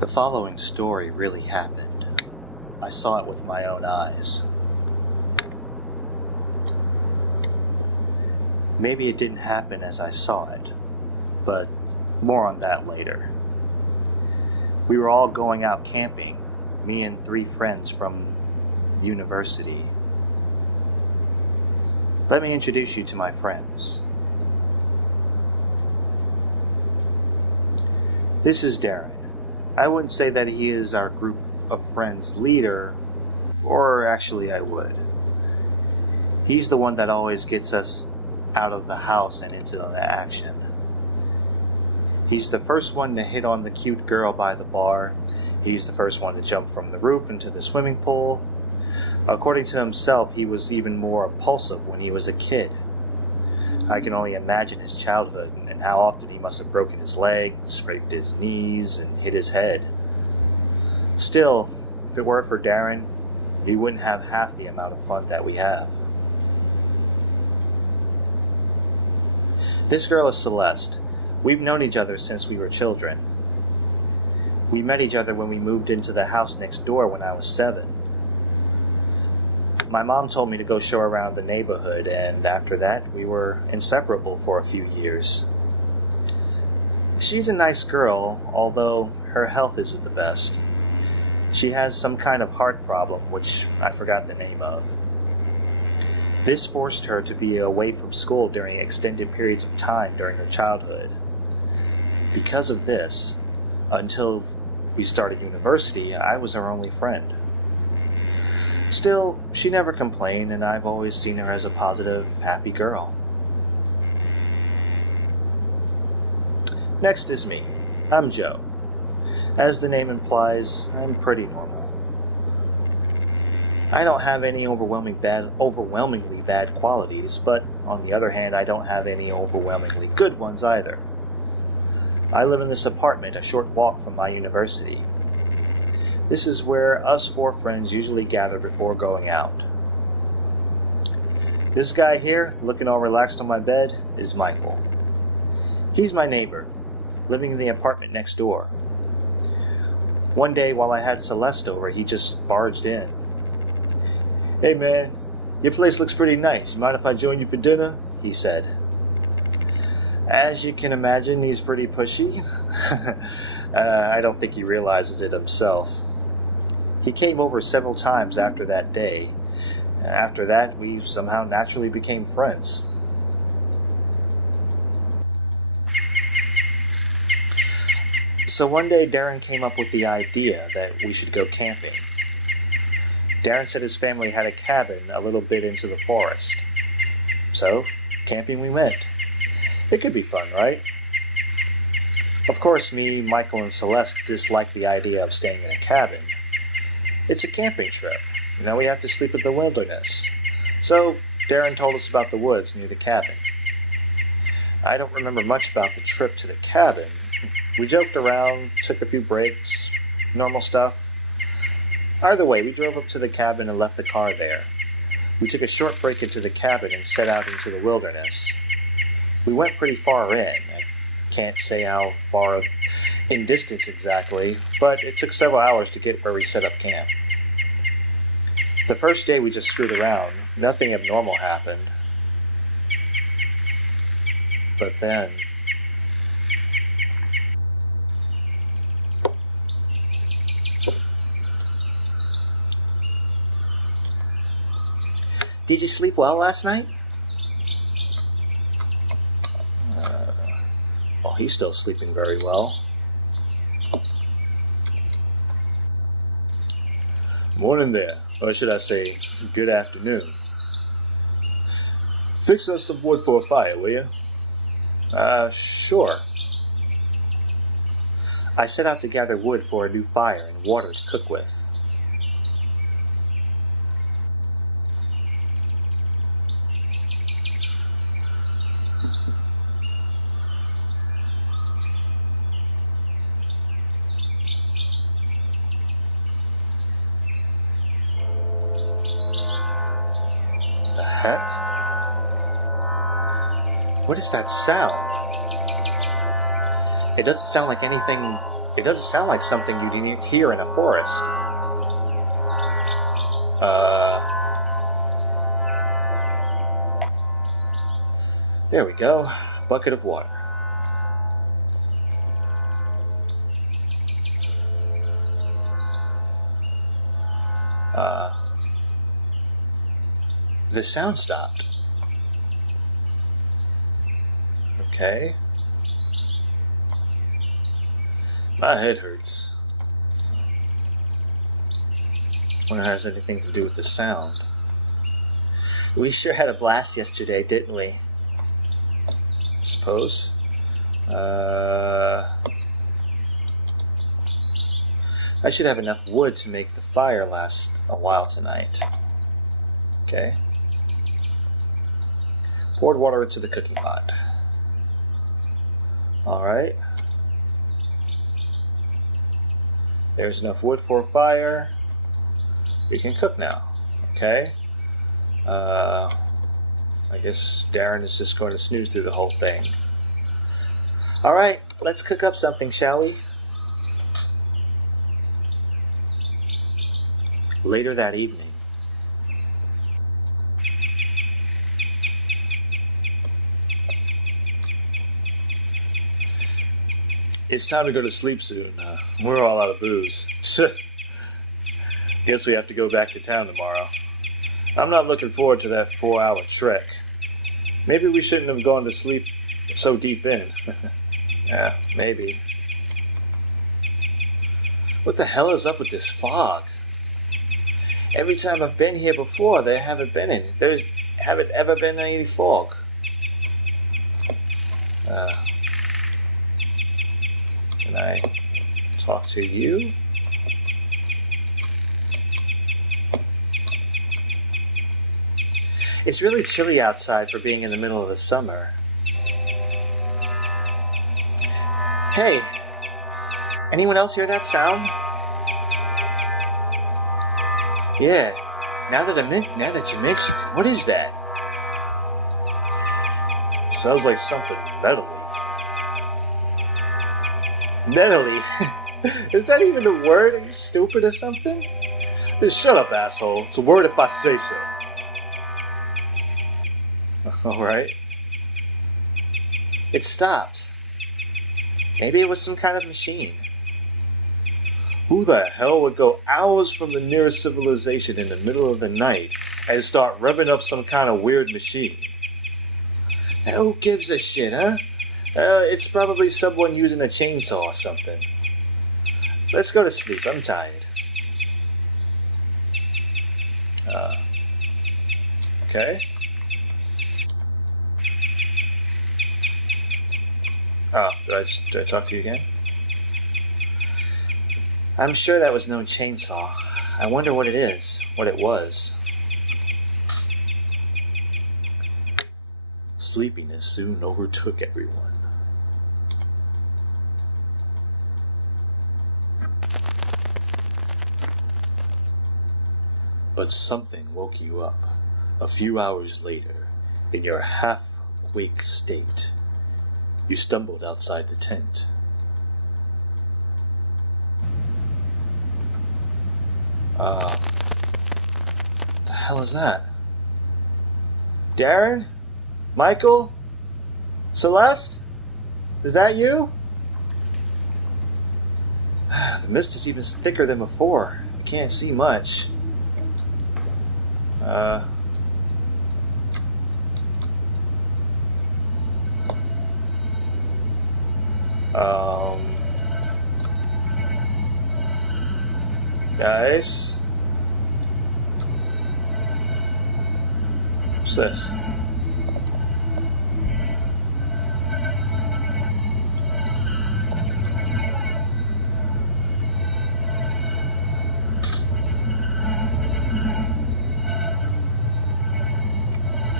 The following story really happened. I saw it with my own eyes. Maybe it didn't happen as I saw it, but more on that later. We were all going out camping, me and 3 friends from university. Let me introduce you to my friends. This is Darren. I wouldn't say that he is our group of friends' leader, or actually I would. He's the one that always gets us out of the house and into the action. He's the first one to hit on the cute girl by the bar. He's the first one to jump from the roof into the swimming pool. According to himself, he was even more impulsive when he was a kid. I can only imagine his childhood and how often he must have broken his leg, scraped his knees, and hit his head. Still, if it were for Darren, we wouldn't have half the amount of fun that we have. This girl is Celeste. We've known each other since we were children. We met each other when we moved into the house next door when I was 7. My mom told me to go show around the neighborhood, and after that, we were inseparable for a few years. She's a nice girl, although her health isn't the best. She has some kind of heart problem, which I forgot the name of. This forced her to be away from school during extended periods of time during her childhood. Because of this, until we started university, I was her only friend. Still, she never complained, and I've always seen her as a positive, happy girl. Next is me. I'm Joe. As the name implies, I'm pretty normal. I don't have any overwhelmingly bad qualities, but on the other hand, I don't have any overwhelmingly good ones either. I live in this apartment a short walk from my university. This is where us 4 friends usually gather before going out. This guy here, looking all relaxed on my bed, is Michael. He's my neighbor, living in the apartment next door. One day while I had Celeste over, he just barged in. "Hey man, your place looks pretty nice. Mind if I join you for dinner?" he said. As you can imagine, he's pretty pushy. I don't think he realizes it himself. He came over several times after that day. After that, we somehow naturally became friends. So one day, Darren came up with the idea that we should go camping. Darren said his family had a cabin a little bit into the forest. So, camping we went. It could be fun, right? Of course, me, Michael, and Celeste disliked the idea of staying in a cabin. It's a camping trip. We have to sleep in the wilderness. So, Darren told us about the woods near the cabin. I don't remember much about the trip to the cabin. We joked around, took a few breaks, normal stuff. Either way, we drove up to the cabin and left the car there. We took a short break into the cabin and set out into the wilderness. We went pretty far in. I can't say how far in distance exactly, but it took several hours to get where we set up camp. The first day we just screwed around. Nothing abnormal happened. But then... Did you sleep well last night? Well, he's still sleeping very well. Morning there, or should I say, good afternoon. Fix us some wood for a fire, will you? Sure. I set out to gather wood for a new fire and water to cook with. The heck? What is that sound? It doesn't sound like anything It doesn't sound like something you'd hear in a forest. There we go. Bucket of water. The sound stopped. Okay. My head hurts. Wonder if it has anything to do with the sound. We sure had a blast yesterday, didn't we? Suppose. I should have enough wood to make the fire last a while tonight. Okay. Poured water into the cooking pot. Alright. There's enough wood for a fire. We can cook now. Okay. I guess Darren is just going to snooze through the whole thing. Alright, let's cook up something, shall we? Later that evening. It's time to go to sleep soon. We're all out of booze. Guess we have to go back to town tomorrow. I'm not looking forward to that 4-hour trek. Maybe we shouldn't have gone to sleep so deep in. Yeah, maybe. What the hell is up with this fog? Every time I've been here before, there haven't ever been any fog. Can I talk to you? It's really chilly outside for being in the middle of the summer. Hey, anyone else hear that sound? Yeah, now that you mention it, what is that? Sounds like something metally. Metally? Is that even a word? Are you stupid or something? Just shut up, asshole. It's a word if I say so. Alright. It stopped. Maybe it was some kind of machine. Who the hell would go hours from the nearest civilization in the middle of the night and start revving up some kind of weird machine? Who gives a shit, huh? It's probably someone using a chainsaw or something. Let's go to sleep. I'm tired. Okay. Oh, did I talk to you again? I'm sure that was no chainsaw. I wonder what it is. What it was. Sleepiness soon overtook everyone. But something woke you up a few hours later in your half-awake state. You stumbled outside the tent. What the hell is that? Darren? Michael? Celeste? Is that you? The mist is even thicker than before. I can't see much. Guys? What's this?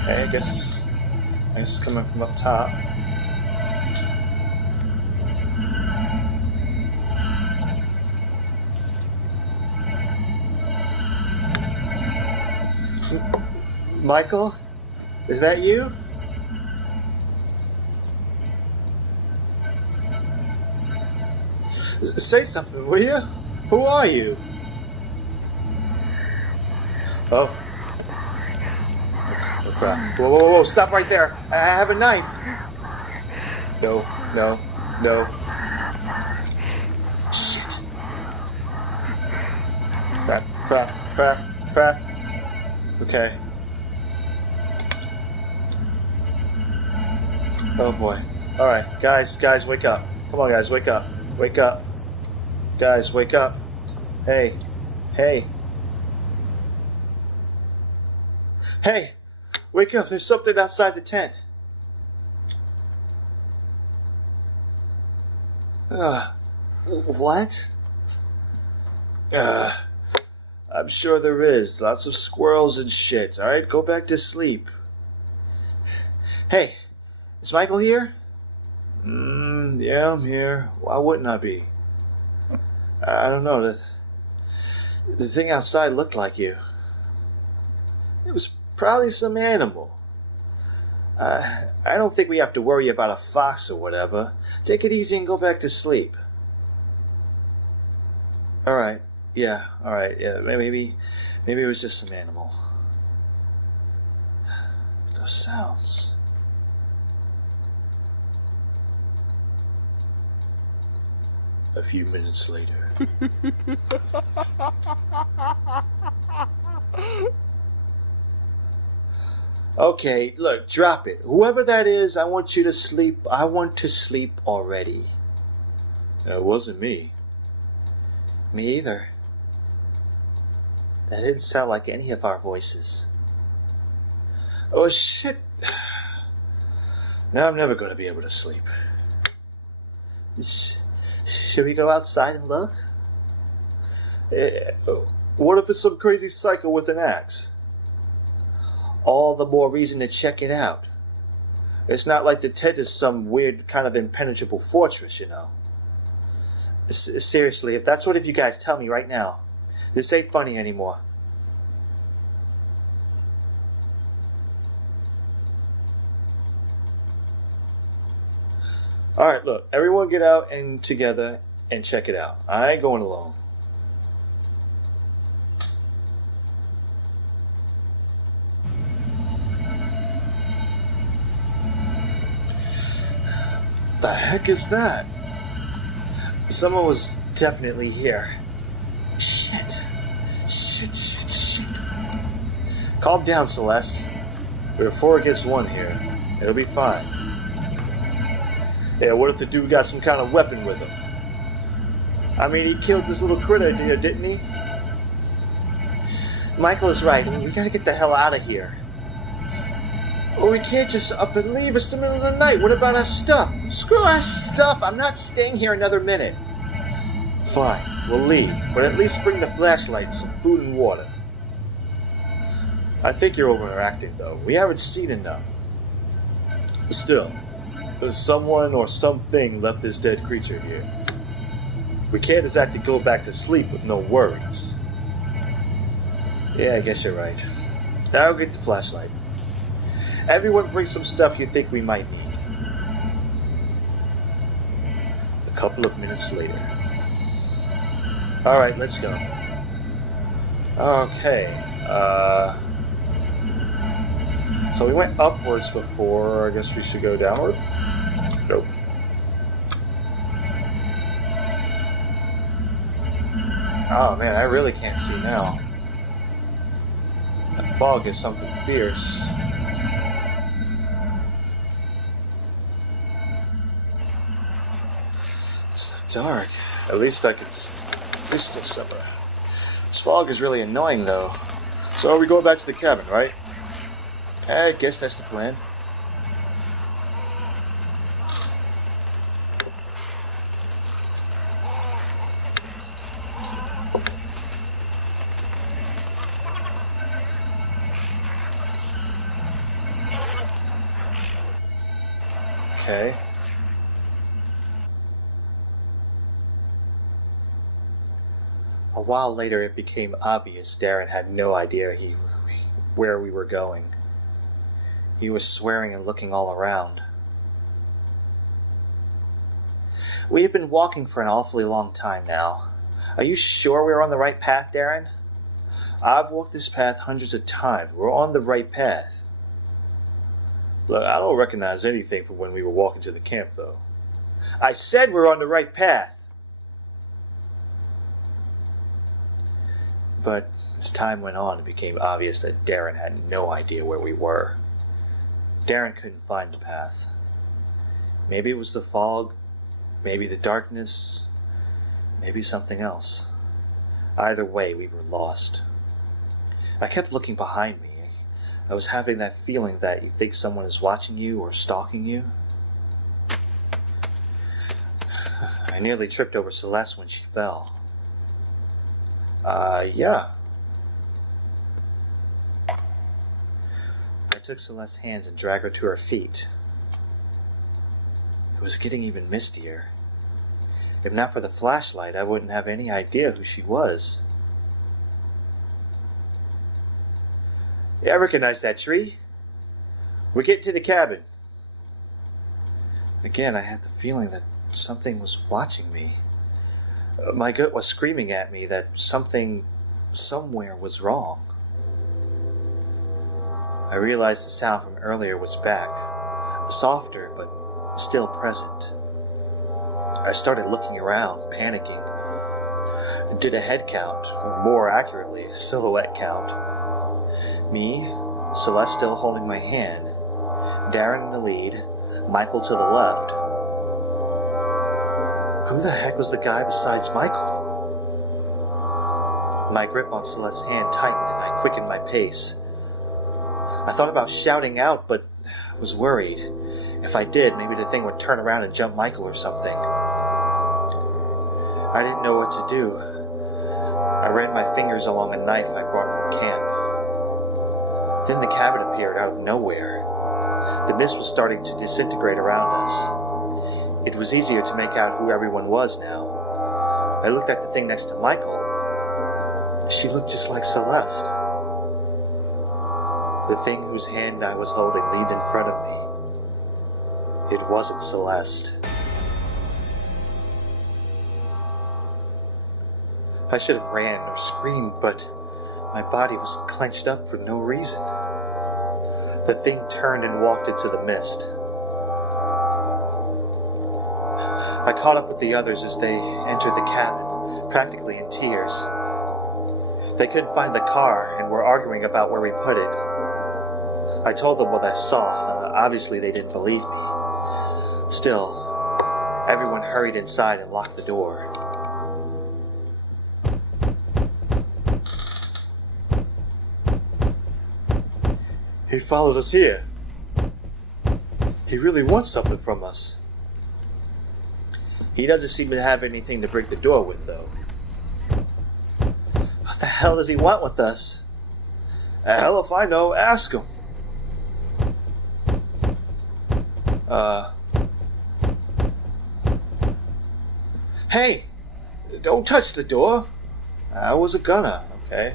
Okay, I guess it's coming from up top. Michael, is that you? Say something, will you? Who are you? Oh. Oh crap. Whoa, whoa, whoa, stop right there. I have a knife. No, no, no. Shit. Crap, crap, crap, crap. Okay. Oh boy. Alright, guys, wake up. Come on, guys, wake up. Wake up. Guys, wake up. Hey. Hey. Hey! Wake up, there's something outside the tent. What? I'm sure there is. Lots of squirrels and shit. Alright, go back to sleep. Hey, is Michael here? Yeah, I'm here. Why wouldn't I be? I don't know. The thing outside looked like you. It was probably some animal. I don't think we have to worry about a fox or whatever. Take it easy and go back to sleep. Alright. Yeah, alright. Yeah, maybe it was just some animal. Those sounds. A few minutes later. Okay, look, drop it. Whoever that is, I want you to sleep. I want to sleep already. It wasn't me. Me either. That didn't sound like any of our voices. Oh, shit. Now I'm never going to be able to sleep. Should we go outside and look? What if it's some crazy psycho with an axe? All the more reason to check it out. It's not like the tent is some weird kind of impenetrable fortress, you know. Seriously, if that's what you guys tell me right now, this ain't funny anymore. Alright, look, everyone get out and together and check it out. I ain't going alone. The heck is that? Someone was definitely here. Shit. Shit. Calm down, Celeste. We're 4 against 1 here. It'll be fine. Yeah, what if the dude got some kind of weapon with him? I mean, he killed this little critter here, didn't he? Michael is right. We gotta get the hell out of here. Or we can't just up and leave. It's the middle of the night. What about our stuff? Screw our stuff. I'm not staying here another minute. Fine, we'll leave. But at least bring the flashlight and some food and water. I think you're overacting, though. We haven't seen enough. Still, someone or something left this dead creature here. We can't exactly go back to sleep with no worries. Yeah, I guess you're right. I'll get the flashlight. Everyone bring some stuff you think we might need. A couple of minutes later. Alright, let's go. Okay. So we went upwards before. I guess we should go downward? Nope. Oh man, I really can't see now. That fog is something fierce. It's so dark. At least I can see. At least still summer. This fog is really annoying though. So are we going back to the cabin, right? I guess that's the plan. Okay. A while later, it became obvious Darren had no idea where we were going. He was swearing and looking all around. We have been walking for an awfully long time now. Are you sure we're on the right path, Darren? I've walked this path hundreds of times. We're on the right path. Look, I don't recognize anything from when we were walking to the camp, though. I said we're on the right path. But as time went on, it became obvious that Darren had no idea where we were. Darren couldn't find the path. Maybe it was the fog, maybe the darkness, maybe something else. Either way, we were lost. I kept looking behind me. I was having that feeling that you think someone is watching you or stalking you. I nearly tripped over Celeste when she fell. Yeah. I took Celeste's hands and dragged her to her feet. It was getting even mistier. If not for the flashlight, I wouldn't have any idea who she was. Yeah, I recognize that tree. We're getting to the cabin. Again, I had the feeling that something was watching me. My gut was screaming at me that something, somewhere was wrong. I realized the sound from earlier was back, softer but still present. I started looking around, panicking. Did a head count, or more accurately, a silhouette count. Me, Celeste still holding my hand, Darren in the lead, Michael to the left. Who the heck was the guy besides Michael? My grip on Celeste's hand tightened and I quickened my pace. I thought about shouting out, but was worried. If I did, maybe the thing would turn around and jump Michael or something. I didn't know what to do. I ran my fingers along a knife I brought from camp. Then the cabin appeared out of nowhere. The mist was starting to disintegrate around us. It was easier to make out who everyone was now. I looked at the thing next to Michael. She looked just like Celeste. The thing whose hand I was holding leaned in front of me. It wasn't Celeste. I should have ran or screamed, but my body was clenched up for no reason. The thing turned and walked into the mist. I caught up with the others as they entered the cabin, practically in tears. They couldn't find the car and were arguing about where we put it. I told them what I saw. Obviously, they didn't believe me. Still, everyone hurried inside and locked the door. He followed us here. He really wants something from us. He doesn't seem to have anything to break the door with, though. What the hell does he want with us? Hell if I know, ask him. Hey! Don't touch the door. I wasn't gonna, okay?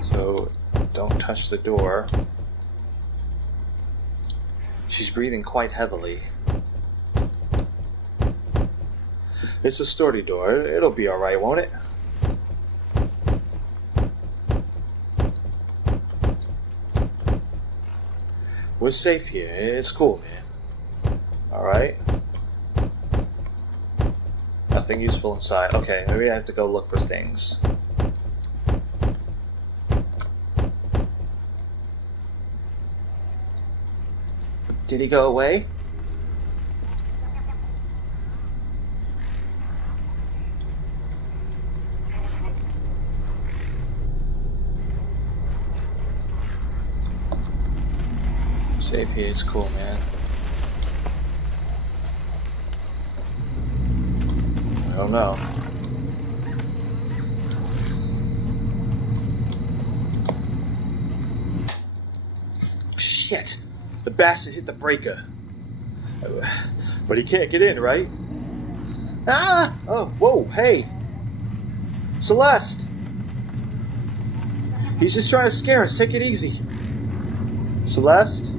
So, don't touch the door. She's breathing quite heavily. It's a sturdy door. It'll be alright, won't it? We're safe here. It's cool, man. Alright. Nothing useful inside. Okay, maybe I have to go look for things. Did he go away? Safe here, it's cool, man. I don't know. Shit! The bastard hit the breaker. But he can't get in, right? Ah! Oh, whoa, hey! Celeste! He's just trying to scare us. Take it easy. Celeste?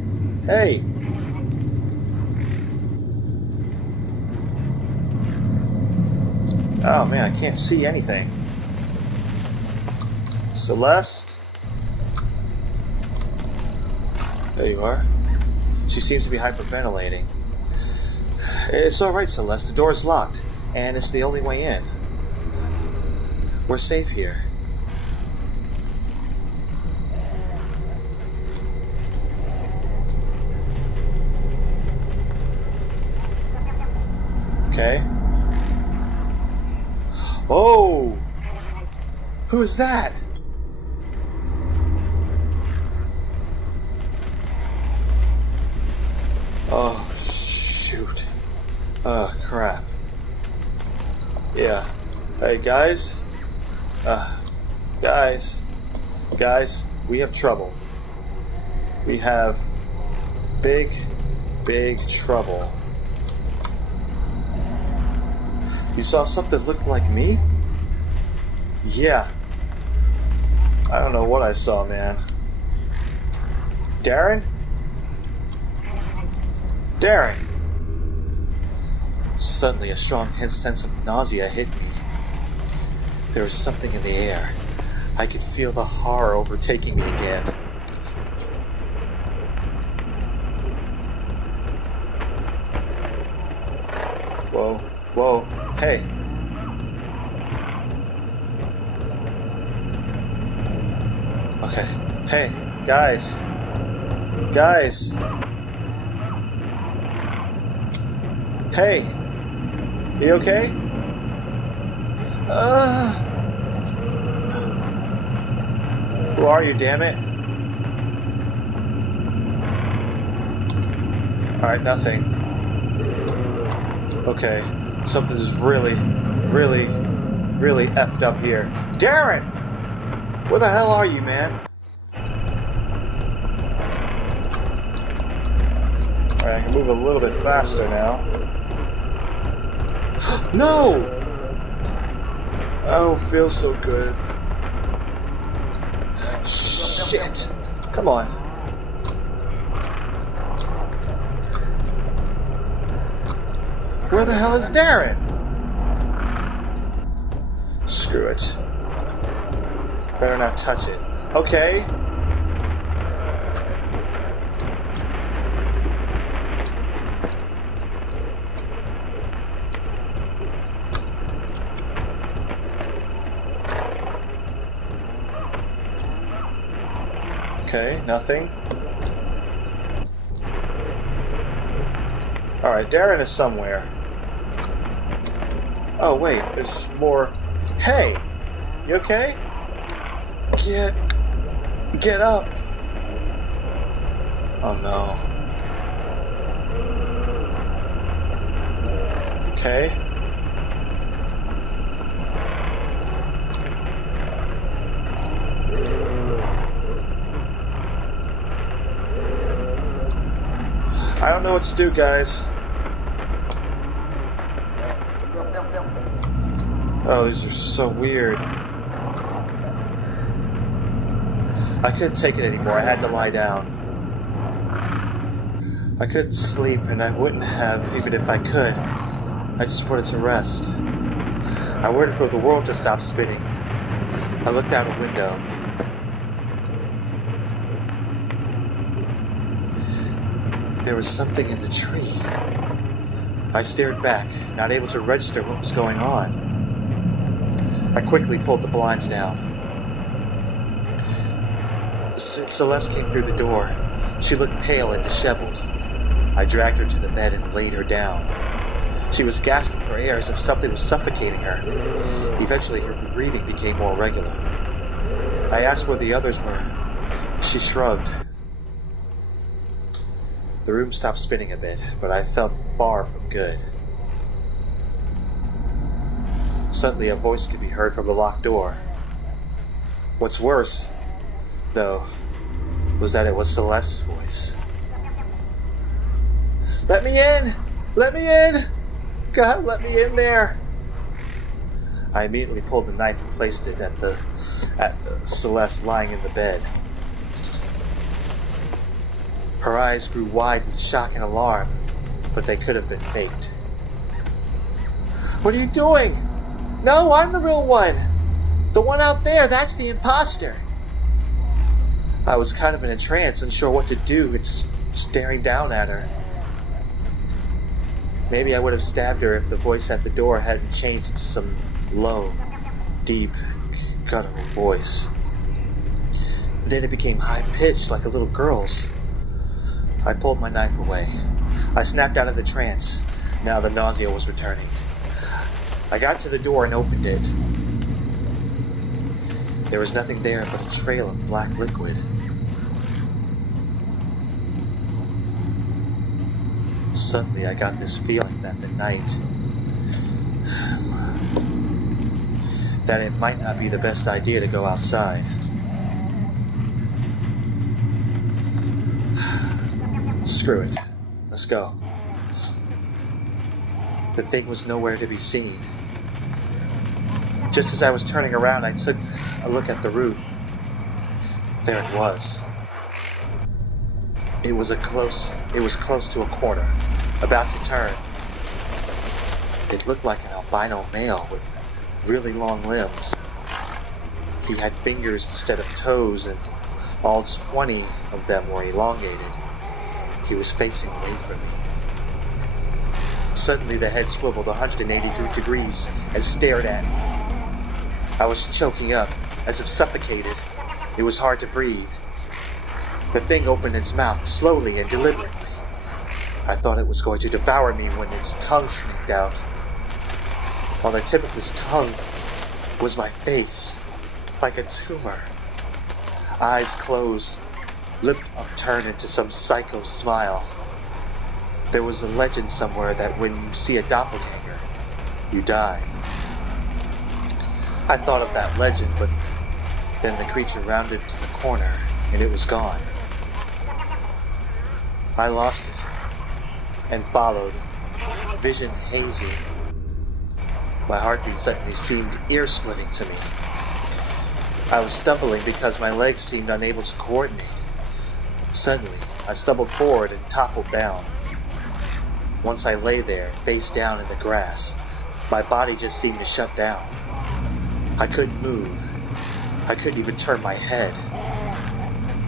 Hey! Oh man, I can't see anything. Celeste? There you are. She seems to be hyperventilating. It's alright, Celeste. The door's locked, and it's the only way in. We're safe here. Okay. Oh! Who is that? Oh, shoot. Oh, crap. Yeah. Hey, guys? Guys, we have trouble. We have big trouble. You saw something look like me? Yeah. I don't know what I saw, man. Darren? Darren! Suddenly, a strong sense of nausea hit me. There was something in the air. I could feel the horror overtaking me again. Whoa, hey. Okay, hey, guys. Hey, you okay? Who are you, damn it? Alright, nothing. Okay, something's really effed up here. Darren! Where the hell are you, man? Alright, I can move a little bit faster now. No! Oh, feels so good. Shit! Come on. Where the hell is Darren? Screw it. Better not touch it. Okay. Okay, nothing. Alright, Darren is somewhere. Oh, wait, there's more. Hey! You okay? Get up! Oh no. Okay. I don't know what to do, guys. Oh, these are so weird. I couldn't take it anymore. I had to lie down. I couldn't sleep, and I wouldn't have, even if I could. I just wanted to rest. I waited for the world to stop spinning. I looked out a window. There was something in the tree. I stared back, not able to register what was going on. I quickly pulled the blinds down. Celeste came through the door. She looked pale and disheveled. I dragged her to the bed and laid her down. She was gasping for air as if something was suffocating her. Eventually, her breathing became more regular. I asked where the others were. She shrugged. The room stopped spinning a bit, but I felt far from good. Suddenly, a voice could be heard from the locked door. What's worse, though, was that it was Celeste's voice. Let me in! Let me in! God, let me in there! I immediately pulled the knife and placed it at Celeste lying in the bed. Her eyes grew wide with shock and alarm, but they could have been faked. What are you doing? No, I'm the real one. The one out there, that's the imposter. I was kind of in a trance, unsure what to do. It's staring down at her. Maybe I would have stabbed her if the voice at the door hadn't changed to some low, deep, guttural voice. Then it became high-pitched, like a little girl's. I pulled my knife away. I snapped out of the trance. Now the nausea was returning. I got to the door and opened it. There was nothing there but a trail of black liquid. Suddenly I got this feeling that that it might not be the best idea to go outside. Screw it. Let's go. The thing was nowhere to be seen. Just as I was turning around, I took a look at the roof. There it was. It was close to a corner, about to turn. It looked like an albino male with really long limbs. He had fingers instead of toes, and all 20 of them were elongated. He was facing away from me. Suddenly the head swiveled 180 degrees and stared at me. I was choking up, as if suffocated. It was hard to breathe. The thing opened its mouth slowly and deliberately. I thought it was going to devour me when its tongue sneaked out. On the tip of his tongue was my face, like a tumor. Eyes closed, lip upturned into some psycho smile. There was a legend somewhere that when you see a doppelganger, you die. I thought of that legend, but then the creature rounded to the corner and it was gone. I lost it and followed, vision hazy. My heartbeat suddenly seemed ear-splitting to me. I was stumbling because my legs seemed unable to coordinate. Suddenly, I stumbled forward and toppled down. Once I lay there, face down in the grass, my body just seemed to shut down. I couldn't move. I couldn't even turn my head.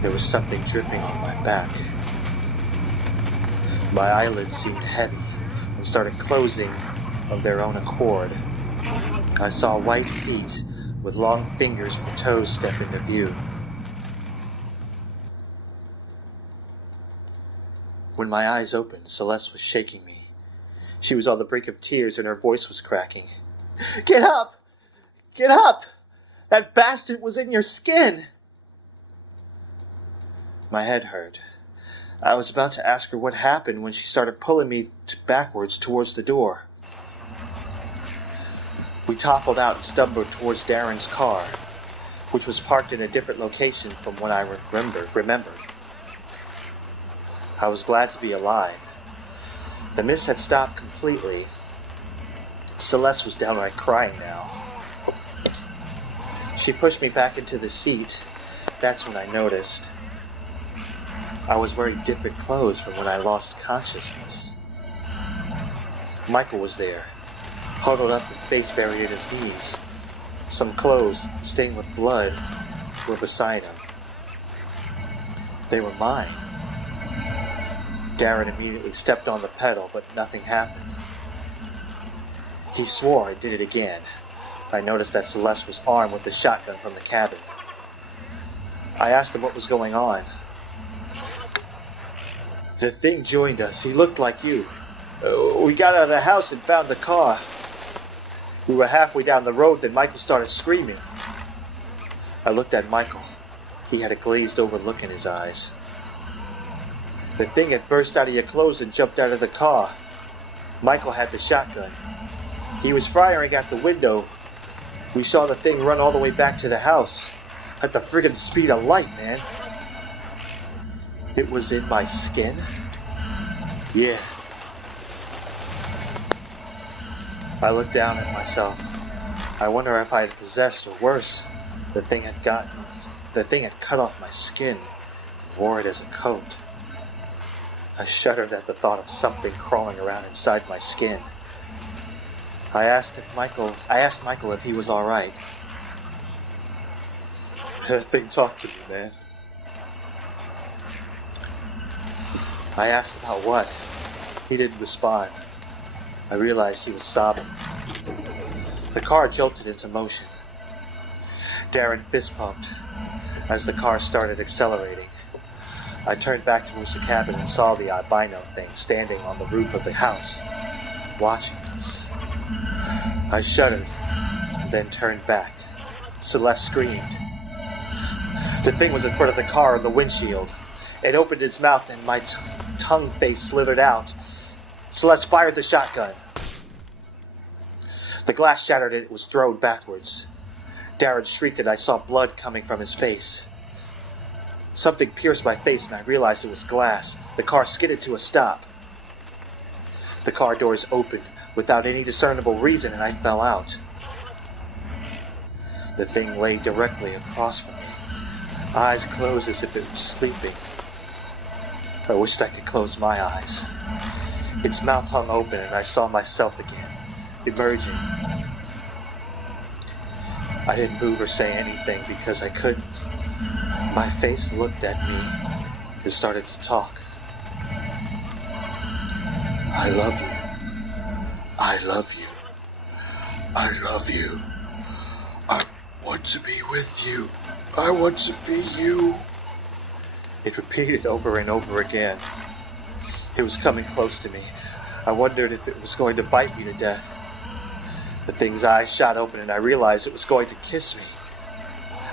There was something dripping on my back. My eyelids seemed heavy and started closing of their own accord. I saw white feet with long fingers for toes step into view. When my eyes opened, Celeste was shaking me. She was on the brink of tears and her voice was cracking. "Get up! Get up! That bastard was in your skin!" My head hurt. I was about to ask her what happened when she started pulling me backwards towards the door. We toppled out and stumbled towards Darren's car, which was parked in a different location from what I remembered. I was glad to be alive. The mist had stopped completely. Celeste was downright crying now. She pushed me back into the seat. That's when I noticed I was wearing different clothes from when I lost consciousness. Michael was there, huddled up and face buried in his knees. Some clothes, stained with blood, were beside him. They were mine. Darren immediately stepped on the pedal, but nothing happened. He swore I did it again. I noticed that Celeste was armed with a shotgun from the cabin. I asked him what was going on. "The thing joined us. He looked like you. We got out of the house and found the car. We were halfway down the road, then Michael started screaming." I looked at Michael. He had a glazed-over look in his eyes. "The thing had burst out of your clothes and jumped out of the car. Michael had the shotgun. He was firing at the window. We saw the thing run all the way back to the house. At the friggin' speed of light, man." "It was in my skin?" "Yeah." I looked down at myself. I wonder if I had possessed, or worse, the thing had cut off my skin and wore it as a coat. I shuddered at the thought of something crawling around inside my skin. I asked Michael if he was all right. That thing talked to me, man. I asked about what. He didn't respond. I realized he was sobbing. The car jolted into motion. Darren fist pumped as the car started accelerating. I turned back towards the cabin and saw the albino thing standing on the roof of the house, watching us. I shuddered, and then turned back. Celeste screamed. The thing was in front of the car on the windshield. It opened its mouth and my tongue face slithered out. Celeste fired the shotgun. The glass shattered and it was thrown backwards. Darren shrieked and I saw blood coming from his face. Something pierced my face and I realized it was glass. The car skidded to a stop. The car doors opened without any discernible reason and I fell out. The thing lay directly across from me, eyes closed as if it was sleeping. I wished I could close my eyes. Its mouth hung open and I saw myself again, emerging. I didn't move or say anything because I couldn't. My face looked at me and started to talk. I love you. I love you. I love you. I want to be with you. I want to be you. It repeated over and over again. It was coming close to me. I wondered if it was going to bite me to death. The thing's eyes shot open and I realized it was going to kiss me.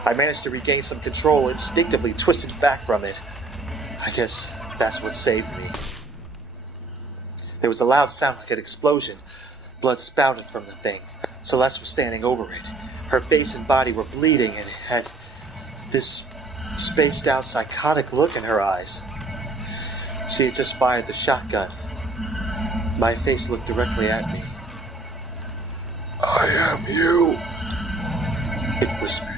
I managed to regain some control, instinctively twisted back from it. I guess that's what saved me. There was a loud sound like an explosion. Blood spouted from the thing. Celeste was standing over it. Her face and body were bleeding and had this spaced out, psychotic look in her eyes. She had just fired the shotgun. My face looked directly at me. I am you, it whispered.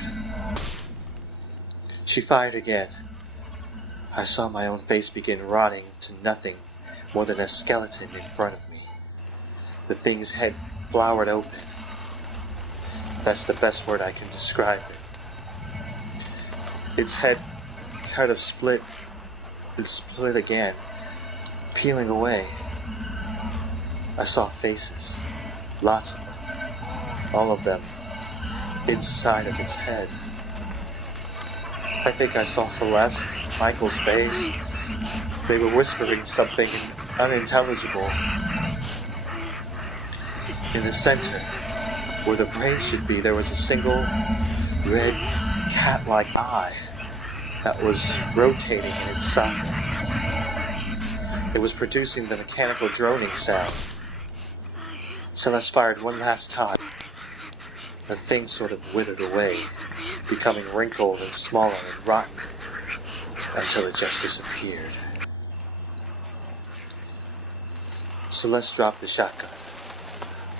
She fired again. I saw my own face begin rotting to nothing more than a skeleton in front of me. The thing's head flowered open. That's the best word I can describe it. Its head kind of split and split again, peeling away. I saw faces, lots of them, all of them inside of its head. I think I saw Celeste, Michael's face. They were whispering something unintelligible. In the center, where the brain should be, there was a single red cat-like eye that was rotating in its socket. It was producing the mechanical droning sound. Celeste fired one last time. The thing sort of withered away, becoming wrinkled and smaller and rotten, until it just disappeared. Celeste dropped the shotgun.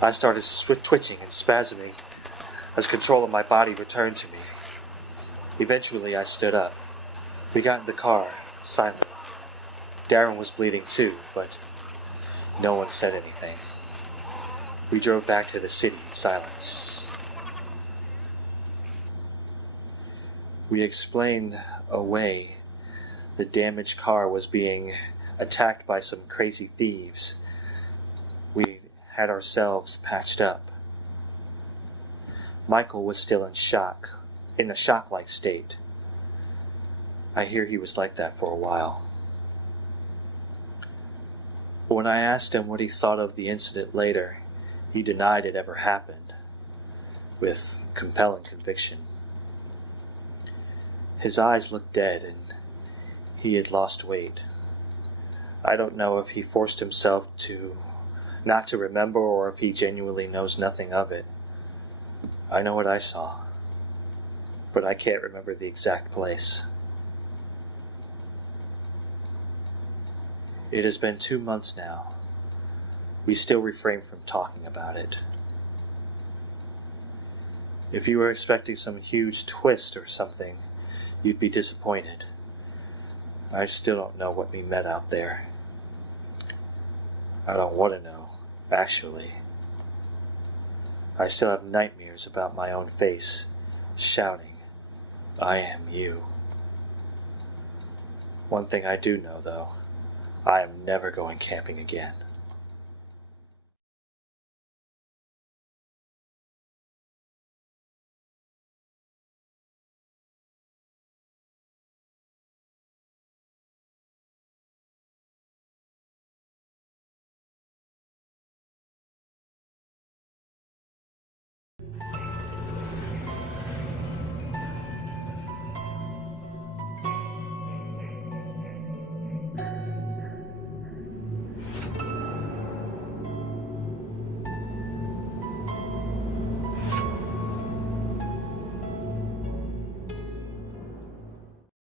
I started twitching and spasming as control of my body returned to me. Eventually I stood up. We got in the car, silent. Darren was bleeding too, but no one said anything. We drove back to the city in silence. We explained away the damaged car was being attacked by some crazy thieves. We had ourselves patched up. Michael was still in a shock-like state. I hear he was like that for a while. But when I asked him what he thought of the incident later, he denied it ever happened, with compelling conviction. His eyes looked dead, and he had lost weight. I don't know if he forced himself not to remember, or if he genuinely knows nothing of it. I know what I saw, but I can't remember the exact place. It has been 2 months now. We still refrain from talking about it. If you were expecting some huge twist or something, you'd be disappointed. I still don't know what we met out there. I don't want to know, actually. I still have nightmares about my own face, shouting, "I am you." One thing I do know, though, I am never going camping again.